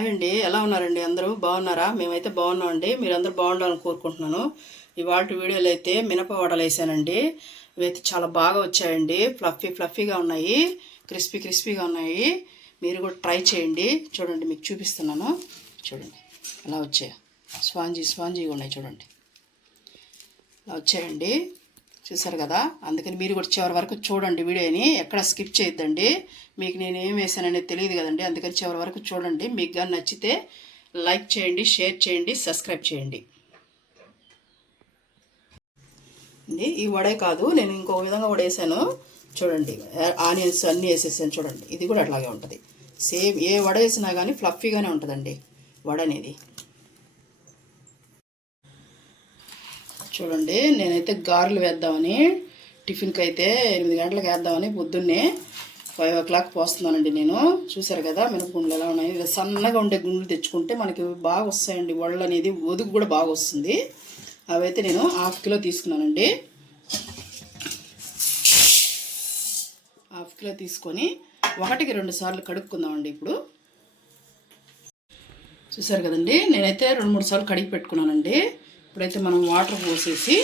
Hi అండి, ఎలా ఉన్నారండి? అందరూ బాగున్నారా? మేమైతే బాగున్నామండి. మీరందరూ బాగుండాలని కోరుకుంటున్నాను. ఇవాళ వీడియోలో అయితే మినప వడలు వేసానండి. ఇవైతే చాలా బాగా వచ్చాయండి. ఫ్లఫీగా ఉన్నాయి, క్రిస్పీగా ఉన్నాయి. మీరు కూడా ట్రై చేయండి. చూడండి, మీకు చూపిస్తున్నాను. చూడండి ఎలా వచ్చాయి, స్పాంజీగా ఉన్నాయి. చూడండి ఇలా వచ్చాయండి. చూసారు కదా? అందుకని మీరు కూడా చివరి వరకు చూడండి వీడియోని, ఎక్కడ స్కిప్ చేయొద్దండి. మీకు నేను ఏం వేసాననేది తెలియదు కదండి, అందుకని చివరి వరకు చూడండి. మీకు కానీ నచ్చితే లైక్ చేయండి, షేర్ చేయండి, సబ్స్క్రైబ్ చేయండి. ఈ వడే కాదు, నేను ఇంకో విధంగా కూడా వేసాను. చూడండి, ఆనియన్స్ అన్నీ వేసేసాను. చూడండి, ఇది కూడా అట్లాగే ఉంటుంది. సేమ్ ఏ వడ వేసినా కానీ ఫ్లఫీగానే ఉంటుందండి వడ అనేది. చూడండి, నేనైతే గారెలు వేద్దామని, టిఫిన్కి అయితే 8 గంటలకు వేద్దామని పొద్దున్నే 5 o'clock పోస్తున్నానండి నేను. చూసారు కదా మినపగుండ్లు ఎలా ఉన్నాయి. సన్నగా ఉండే గుండ్లు తెచ్చుకుంటే మనకి బాగా వస్తాయండి. వడలు అనేది ఒదుగు కూడా బాగా వస్తుంది. అవైతే నేను 1/2 కిలో తీసుకున్నానండి. 1/2 కిలో తీసుకొని 1కి 2 సార్లు కడుక్కుందామండి. ఇప్పుడు చూసారు కదండి, నేనైతే 2-3 సార్లు కడిగి పెట్టుకున్నానండి. ఇప్పుడైతే మనం వాటర్ పోసేసి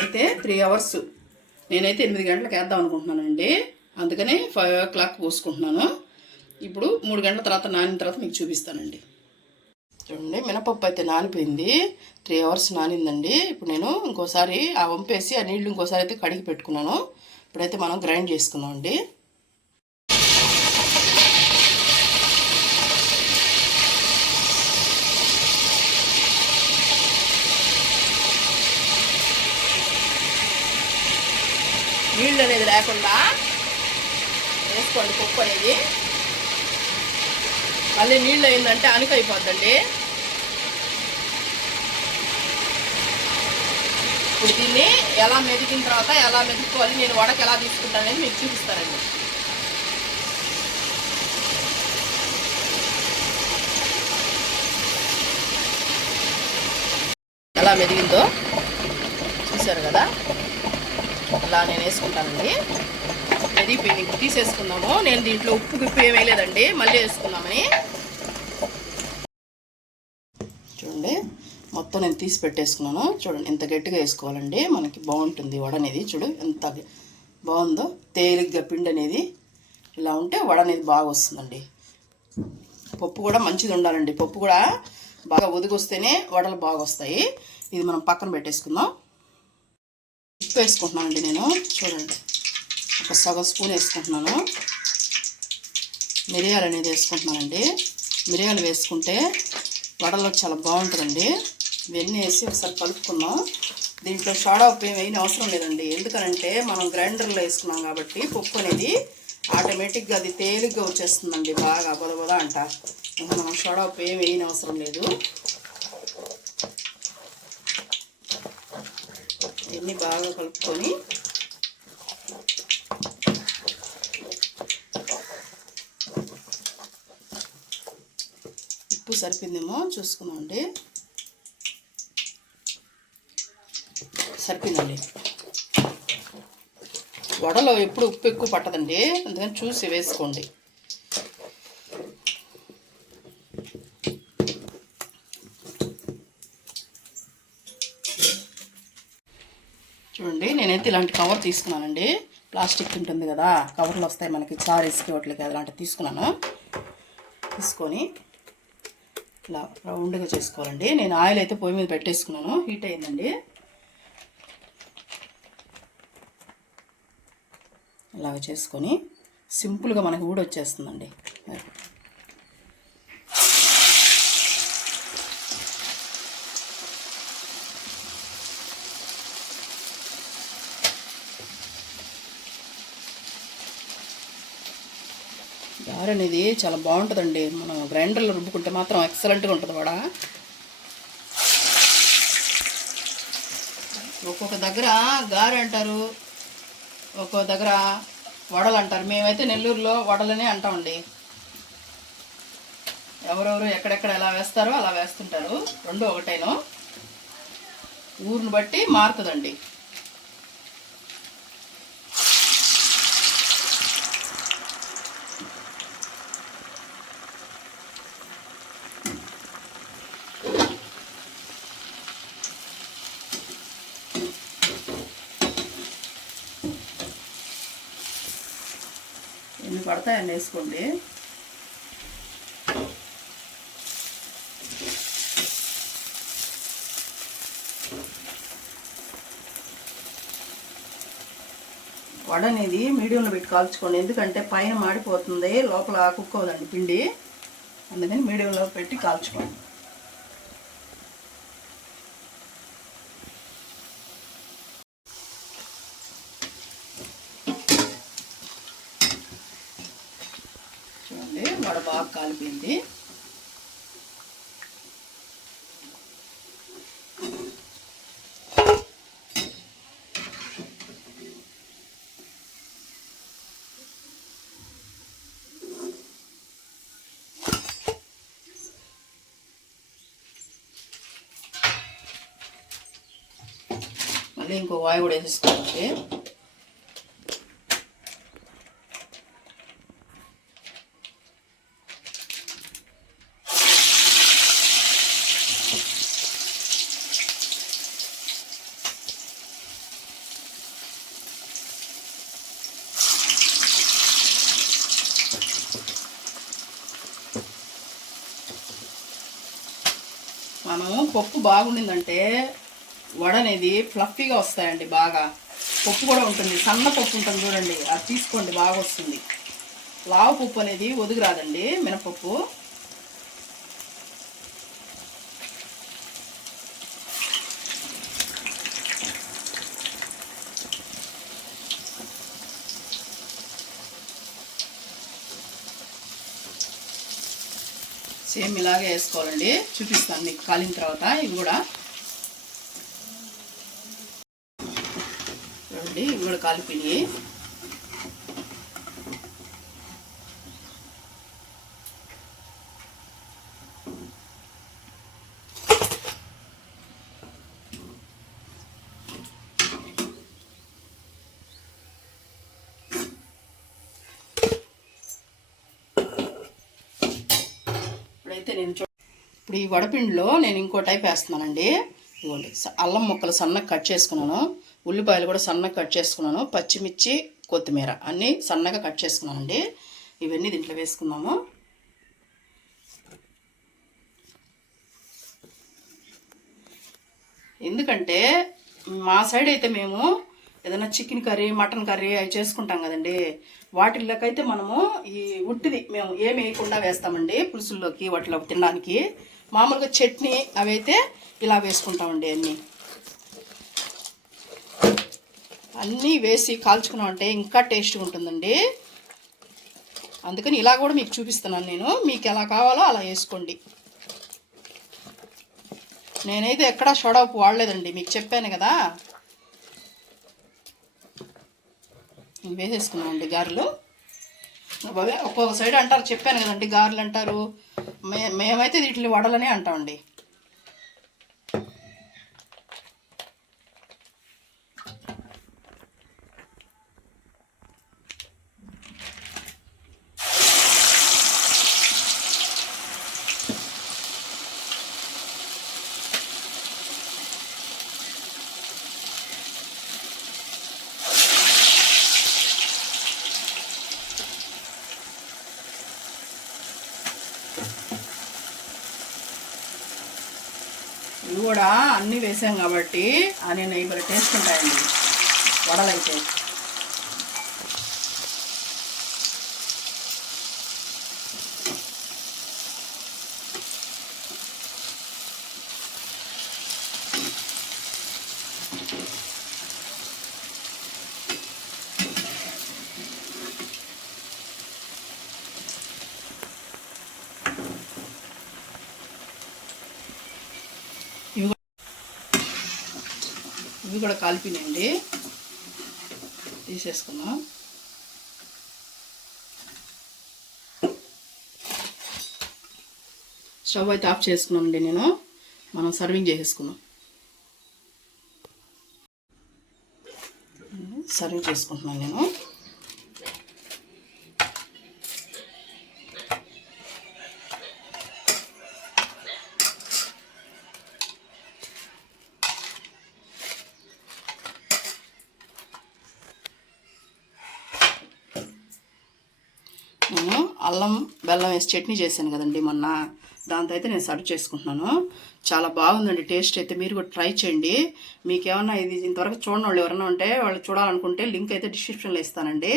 అయితే 3 hours, నేనైతే 8 గంటలకు వేద్దాం అనుకుంటున్నానండి. అందుకని 5 o'clock పోసుకుంటున్నాను. ఇప్పుడు 3 గంటల తర్వాత నానిన తర్వాత మీకు చూపిస్తానండి. చూడండి, మినపప్పు అయితే నానిపోయింది. 3 hours నానిందండి. ఇప్పుడు నేను ఇంకోసారి ఆ వంపేసి ఆ నీళ్లు ఇంకోసారి అయితే కడిగి పెట్టుకున్నాను. ఇప్పుడైతే మనం గ్రైండ్ చేసుకుందామండి. నీళ్ళు అనేది లేకుండా వేసుకోండి పప్పు అనేది. మళ్ళీ నీళ్ళు అయిందంటే అనికైపోద్దండి. ఇప్పుడు దీన్ని ఎలా మెదిగిన తర్వాత ఎలా మెదుక్కోవాలి, నేను వడకు ఎలా తీసుకుంటానని మీకు చూపిస్తానండి. ఎలా మెదిగిందో చూసారు కదా, అలా నేను వేసుకుంటానండి. మెదిగిపోయింది, ఇప్పుడు తీసేసుకుందాము. నేను దీంట్లో ఉప్పు ఏం వేయలేదండి, మళ్ళీ వేసుకుందామని. చూడండి, మొత్తం నేను తీసి పెట్టేసుకున్నాను. చూడండి, ఎంత గట్టిగా వేసుకోవాలండి, మనకి బాగుంటుంది వడ అనేది. చూడు ఎంత బాగుందో, తేలిగ్గా పిండి అనేది ఇలా ఉంటే వడ అనేది బాగా వస్తుందండి. పప్పు కూడా మంచిది ఉండాలండి. పప్పు కూడా బాగా ఒదిగొస్తేనే వడలు బాగా వస్తాయి. ఇది మనం పక్కన పెట్టేసుకుందాం. ఉప్పు వేసుకుంటున్నానండి నేను. చూడండి, ఒక సగం స్పూన్ వేసుకుంటున్నాను. మిరియాలు అనేది వేసుకుంటున్నానండి. మిరియాలు వేసుకుంటే వడలో చాలా బాగుంటుందండి. ఇవన్నీ వేసి ఒకసారి కలుపుకుందాం. దీంట్లో సోడా ఉప్పు ఏమి వేయని అవసరం లేదండి, ఎందుకనంటే మనం గ్రైండర్లో వేసుకున్నాం కాబట్టి పప్పు అనేది ఆటోమేటిక్గా అది తేలిగ్గా వచ్చేస్తుందండి, బాగా బొద అంట. మనం సోడా ఉప్పు ఏమి వేయని అవసరం లేదు. ఇవన్నీ బాగా కలుపుకొని ఉప్పు సరిపోయిందేమో చూసుకుందామండి. సరిపోయిందండి. వడలో ఎప్పుడు ఉప్పు ఎక్కువ పట్టదండి, అందుకని చూసి వేసుకోండి. చూడండి, నేనైతే ఇలాంటి కవర్ తీసుకున్నానండి. ప్లాస్టిక్ ఉంటుంది కదా, కవర్లు వస్తాయి మనకి చారీస్కి వాటికి, అలాంటివి తీసుకున్నాను. తీసుకొని ఇలా రౌండ్గా చేసుకోవాలండి. నేను ఆయిల్ అయితే పొయ్యి మీద పెట్టేసుకున్నాను, హీట్ అయిందండి. ఇలాగ చేసుకొని సింపుల్గా మనకి ఊడి వచ్చేస్తుందండి. గారె అనేది చాలా బాగుంటుందండి. మనం గ్రైండర్లో రుబ్బుకుంటే మాత్రం ఎక్సలెంట్గా ఉంటుంది వడ. ఒక్కొక్క దగ్గర గారె అంటారు, ఒక్కొక్క దగ్గర వడలు అంటారు. మేమైతే నెల్లూరులో వడలనే అంటామండి. ఎవరెవరు ఎక్కడెక్కడ ఎలా వేస్తారో అలా వేస్తుంటారు. రెండు ఒకటేను, ఊరిని బట్టి మారుతుందండి. ఎన్ని పడతాయని వేసుకోండి. వడ అనేది మీడియంలో పెట్టి కాల్చుకోండి, ఎందుకంటే పైన మాడిపోతుంది, లోపల కుక్ అవ్వదండి పిండి. అందుకని మీడియంలో పెట్టి కాల్చుకోండి. చూడండి వడ బాగా కాలిపోయింది. మళ్ళీ ఇంకో వాయి కూడా వేసేసుకోవాలి. మనము పప్పు బాగుండిందంటే వడ అనేది ఫ్లఫీగా వస్తాయండి. బాగా పప్పు కూడా ఉంటుంది, సన్న పప్పు ఉంటుంది చూడండి, అది తీసుకోండి, బాగా వస్తుంది. లావు పప్పు అనేది ఒదిగి రాదండి, మినపప్పు. సేమ్ ఇలాగే వేసుకోవాలండి, చూపిస్తాను మీకు కాలిన తర్వాత. ఇవి కూడా చూడండి, ఇవి కూడా కాలిపోయినాయి. ఇప్పుడైతే ఇప్పుడు ఈ వడపిండిలో నేను ఇంకో టైప్ వేస్తున్నానండి. ఇవ్వండి, అల్లం ముక్కలు సన్నగా కట్ చేసుకున్నాను, ఉల్లిపాయలు కూడా సన్నగా కట్ చేసుకున్నాను, పచ్చిమిర్చి, కొత్తిమీర అన్నీ సన్నగా కట్ చేసుకున్నానండి. ఇవన్నీ దీంట్లో వేసుకున్నాము. ఎందుకంటే మా సైడ్ అయితే మేము ఏదైనా చికెన్ కర్రీ, మటన్ కర్రీ అవి చేసుకుంటాం కదండి, వాటిల్లోకైతే మనము ఈ ఉట్టిది మేము ఏమి వేయకుండా వేస్తామండి పులుసుల్లోకి, వాటిలోకి తినడానికి. మామూలుగా చట్నీ అవి అయితే ఇలా వేసుకుంటామండి. అన్నీ వేసి కాల్చుకున్నామంటే ఇంకా టేస్ట్గా ఉంటుందండి. అందుకని ఇలా కూడా మీకు చూపిస్తున్నాను నేను, మీకు ఎలా కావాలో అలా వేసుకోండి. నేనైతే ఎక్కడా సోడా ఉప్పు వాడలేదండి, మీకు చెప్పాను కదా. వేసేసుకున్నామండి గారెలు. ఒక్కొక్క సైడ్ అంటారు, చెప్పాను కదండి, గారెలు అంటారు. మేమైతే వీటిని వడలనే అంటామండి. ఇవి కూడా అన్నీ వేసాం కాబట్టి అని నెయ్యి టేస్ట్ ఉంటాయండి వడలైతే. ఇవి కూడా కాలిపోయినాయండి, తీసేసుకున్నాం. స్టవ్ అయితే ఆఫ్ చేసుకున్నామండి నేను. మనం సర్వింగ్ చేసేసుకున్నాం. సర్వ్ చేసుకుంటున్నాను నేను. అల్లం బెల్లం వేసి చట్నీ చేశాను కదండి మొన్న, దాంతో అయితే నేను సర్వ్ చేసుకుంటున్నాను. చాలా బాగుందండి టేస్ట్ అయితే. మీరు కూడా ట్రై చేయండి. మీకు ఏమన్నా ఇది ఇంతవరకు చూడని వాళ్ళు ఎవరైనా ఉంటే వాళ్ళు చూడాలనుకుంటే లింక్ అయితే డిస్క్రిప్షన్లో ఇస్తానండి.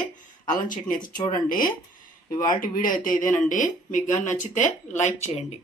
అల్లం చట్నీ అయితే చూడండి. ఇవాళ వీడియో అయితే ఇదేనండి. మీకు కానీ నచ్చితే లైక్ చేయండి.